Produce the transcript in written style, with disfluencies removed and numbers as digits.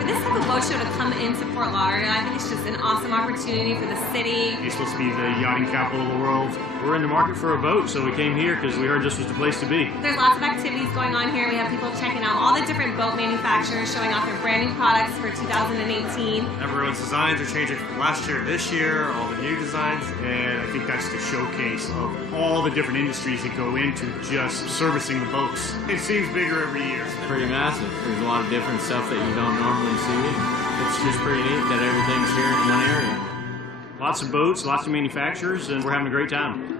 For this type of boat show to come into Fort Lauderdale, I think it's just an awesome opportunity for the city. It's supposed to be the yachting capital of the world. We're in the market for a boat, so we came here because we heard this was the place to be. There's lots of activities going on here. We have people checking out all the different boat manufacturers, showing off their brand new products for 2018. Everyone's designs are changing from last year to this year, all the new designs. And I think that's the showcase of all the different industries that go into just servicing the boats. It seems bigger every year. It's pretty massive. There's a lot of different stuff that you don't normally see. It's just pretty neat that everything's here in one area. Lots of boats, lots of manufacturers, and we're having a great time.